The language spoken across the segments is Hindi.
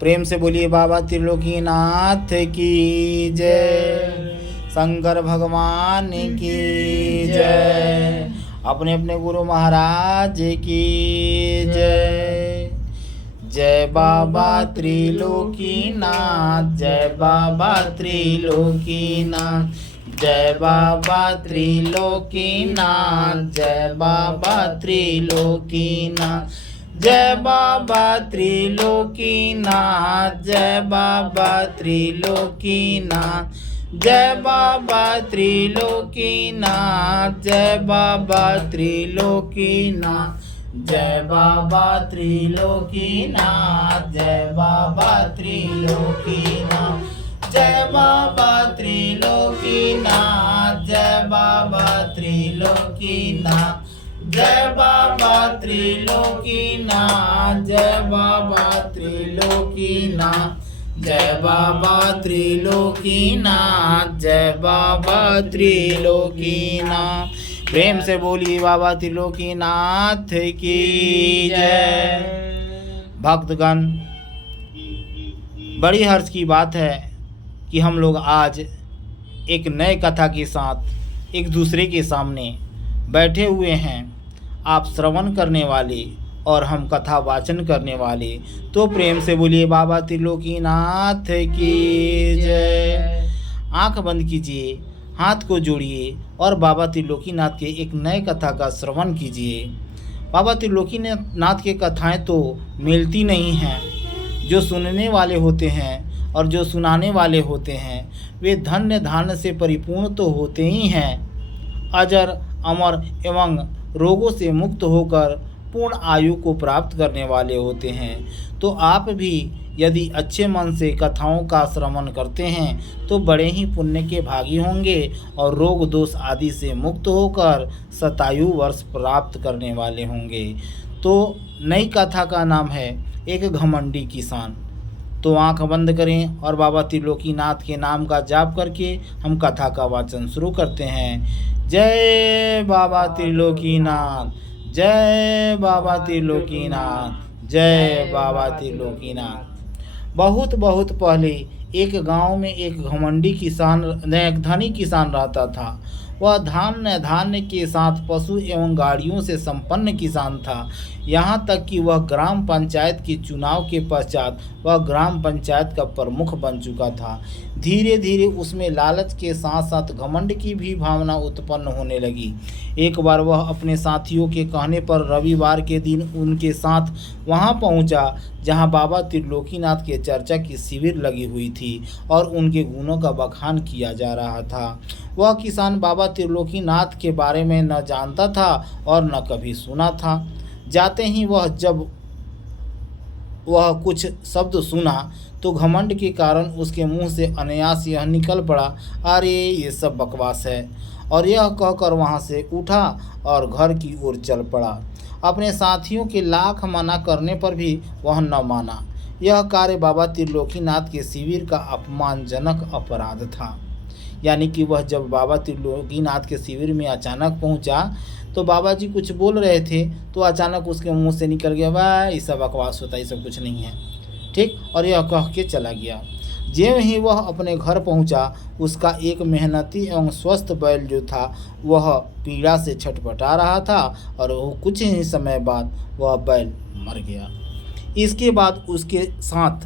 प्रेम से बोलिए बाबा त्रिलोकीनाथ की जय, शंकर भगवान की जय, अपने अपने गुरु महाराज की जय। जय बाबा त्रिलोकीनाथ, जय बाबा त्रिलोकीनाथ, जय बाबा त्रिलोकीनाथ, जय बाबा त्रिलोकीनाथ, जय बाबा त्रिलोकीनाथ, जय बाबा त्रिलोकीनाथ, जय बाबा त्रिलोकीनाथ, जय बाबा त्रिलोकीनाथ, जय बाबा त्रिलोकीनाथ, जय बाबा त्रिलोकीनाथ, जय बाबा त्रिलोकीनाथ, जय बाबा त्रिलोकीनाथ, जय बाबा त्रिलोकीनाथ, जय बाबा त्रिलोकीनाथ, जय बाबा त्रिलोकीनाथ, जय बाबा त्रिलोकीनाथ। प्रेम से बोलिए बाबा त्रिलोकीनाथ की जय। भक्तगण, बड़ी हर्ष की बात है कि हम लोग आज एक नए कथा के साथ एक दूसरे के सामने बैठे हुए हैं। आप श्रवण करने वाले और हम कथा वाचन करने वाले, तो प्रेम से बोलिए बाबा त्रिलोकीनाथ की जय। आंख बंद कीजिए, हाथ को जोड़िए और बाबा त्रिलोकीनाथ के एक नए कथा का श्रवण कीजिए। बाबा त्रिलोकीनाथ के कथाएं तो मिलती नहीं हैं। जो सुनने वाले होते हैं और जो सुनाने वाले होते हैं वे धन्य धान्य से परिपूर्ण तो होते ही हैं, अजर अमर एवं रोगों से मुक्त होकर पूर्ण आयु को प्राप्त करने वाले होते हैं। तो आप भी यदि अच्छे मन से कथाओं का श्रवण करते हैं तो बड़े ही पुण्य के भागी होंगे और रोग दोष आदि से मुक्त होकर शतायु वर्ष प्राप्त करने वाले होंगे। तो नई कथा का नाम है एक घमंडी किसान। तो आंख बंद करें और बाबा त्रिलोकीनाथ के नाम का जाप करके हम कथा का वाचन शुरू करते हैं। जय बाबा त्रिलोकीनाथ, जय बाबा त्रिलोकीनाथ, जय बाबा त्रिलोकीनाथ। बहुत बहुत पहले एक गांव में एक घमंडी किसान, एक धनी किसान रहता था। वह धान्य के साथ पशु एवं गाड़ियों से संपन्न किसान था। यहाँ तक कि वह ग्राम पंचायत के चुनाव के पश्चात वह ग्राम पंचायत का प्रमुख बन चुका था। धीरे धीरे उसमें लालच के साथ साथ घमंड की भी भावना उत्पन्न होने लगी। एक बार वह अपने साथियों के कहने पर रविवार के दिन उनके साथ वहाँ पहुँचा जहाँ बाबा त्रिलोकीनाथ के चर्चा की शिविर लगी हुई थी और उनके गुणों का बखान किया जा रहा था। वह किसान बाबा त्रिलोकीनाथ के बारे में न जानता था और न कभी सुना था। जाते ही जब वह कुछ शब्द सुना तो घमंड के कारण उसके मुंह से अनायास यह निकल पड़ा, अरे ये सब बकवास है, और यह कहकर वहां से उठा और घर की ओर चल पड़ा। अपने साथियों के लाख मना करने पर भी वह न माना। यह कार्य बाबा त्रिलोकीनाथ के शिविर का अपमानजनक अपराध था। यानी कि वह जब बाबा त्रिलोकीनाथ के शिविर में अचानक पहुंचा तो बाबा जी कुछ बोल रहे थे तो अचानक उसके मुंह से निकल गया, वाह ये सब बकवास होता है, ये सब कुछ नहीं है, ठीक, और यह कह के चला गया। ज्यों ही वह अपने घर पहुंचा, उसका एक मेहनती एवं स्वस्थ बैल जो था वह पीड़ा से छटपटा रहा था और वो कुछ ही समय बाद वह बैल मर गया। इसके बाद उसके साथ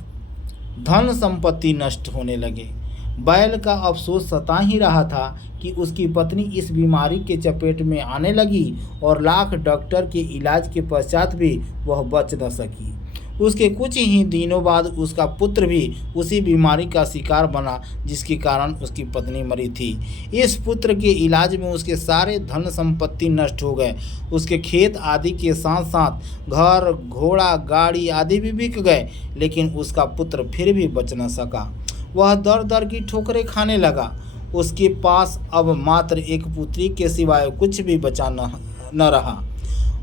धन संपत्ति नष्ट होने लगे। बैल का अफसोस सता ही रहा था कि उसकी पत्नी इस बीमारी के चपेट में आने लगी और लाख डॉक्टर के इलाज के पश्चात भी वह बच न सकी। उसके कुछ ही दिनों बाद उसका पुत्र भी उसी बीमारी का शिकार बना जिसके कारण उसकी पत्नी मरी थी। इस पुत्र के इलाज में उसके सारे धन संपत्ति नष्ट हो गए। उसके खेत आदि के साथ साथ घर, घोड़ा, गाड़ी आदि भी बिक गए, लेकिन उसका पुत्र फिर भी बच न सका। वह दर दर की ठोकरें खाने लगा। उसके पास अब मात्र एक पुत्री के सिवाय कुछ भी बचा न रहा।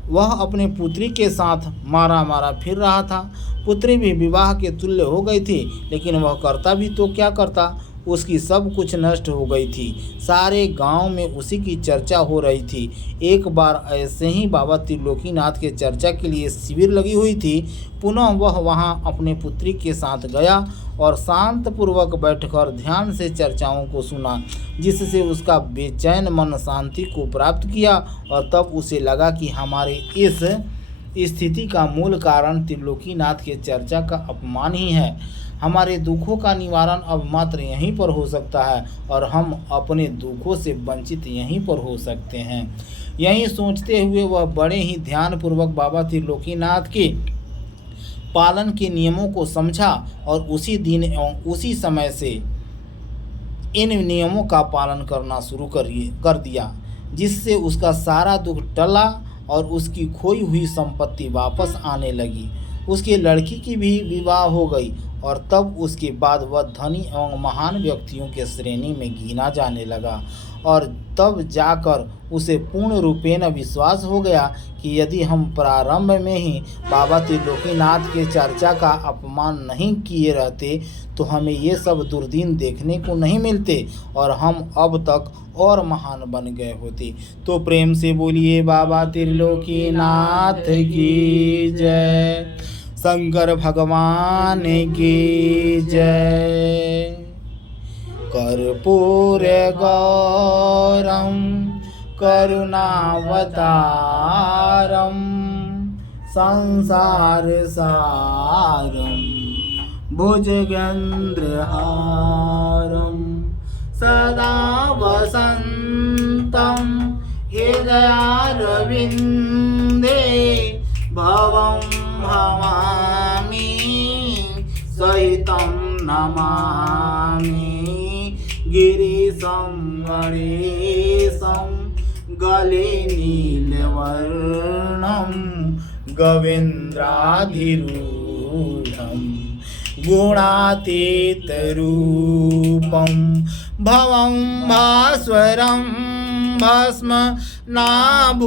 वह अपने पुत्री के साथ मारा मारा फिर रहा था। पुत्री भी विवाह के तुल्य हो गई थी, लेकिन वह करता भी तो क्या करता। उसकी सब कुछ नष्ट हो गई थी। सारे गांव में उसी की चर्चा हो रही थी। एक बार ऐसे ही बाबा त्रिलोकीनाथ के चर्चा के लिए शिविर लगी हुई थी। पुनः वह वहां अपने पुत्री के साथ गया और शांतपूर्वक बैठकर ध्यान से चर्चाओं को सुना, जिससे उसका बेचैन मन शांति को प्राप्त किया। और तब उसे लगा कि हमारे इस स्थिति का मूल कारण त्रिलोकीनाथ के चर्चा का अपमान ही है। हमारे दुखों का निवारण अब मात्र यहीं पर हो सकता है और हम अपने दुखों से वंचित यहीं पर हो सकते हैं। यही सोचते हुए वह बड़े ही ध्यानपूर्वक बाबा त्रिलोकीनाथ के पालन के नियमों को समझा और उसी दिन एवं उसी समय से इन नियमों का पालन करना शुरू कर दिया, जिससे उसका सारा दुख टला और उसकी खोई हुई संपत्ति वापस आने लगी। उसकी लड़की की भी विवाह हो गई और तब उसके बाद वह धनी एवं महान व्यक्तियों के श्रेणी में गिना जाने लगा। और तब जाकर उसे पूर्ण रूपेण विश्वास हो गया कि यदि हम प्रारंभ में ही बाबा त्रिलोकीनाथ के चर्चा का अपमान नहीं किए रहते तो हमें ये सब दुर्दिन देखने को नहीं मिलते और हम अब तक और महान बन गए होते। तो प्रेम से बोलिए बाबा त्रिलोकीनाथ की जय, शंकर भगवान की जय। कर्पूर गौरम करुणावतारम संसार सारम भुजगेन्द्रहारम सदा वसन्तं हृदयारविन्दे भवं भवामि सहितं नमामि गिरीशं गणेशं गले नीलवर्णं गवेन्द्राधिरूढं गुणातीतरूपं भवं भास्वरं भस्म नाभूषितांगं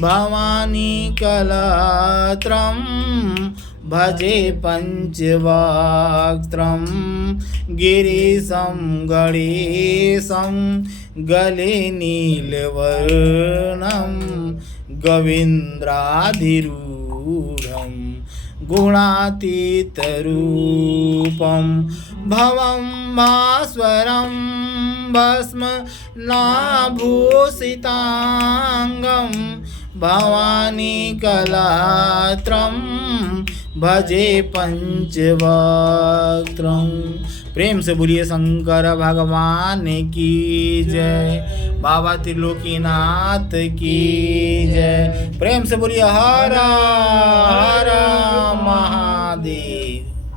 भवानी कलत्रं भजे पंचवक्त्रं गिरीशं गणेशं गले नीलवर्णं गवेन्द्राधिरूढं गुणातीतरूपं भवं भास्वरं भस्म नाभूषितांगं भवानी कलत्रं भजे पंचवक्त्रं। प्रेम से बोलिए शंकर भगवान की जय, बाबा त्रिलोकीनाथ की जय। प्रेम से बोलिए हर हर महादेव।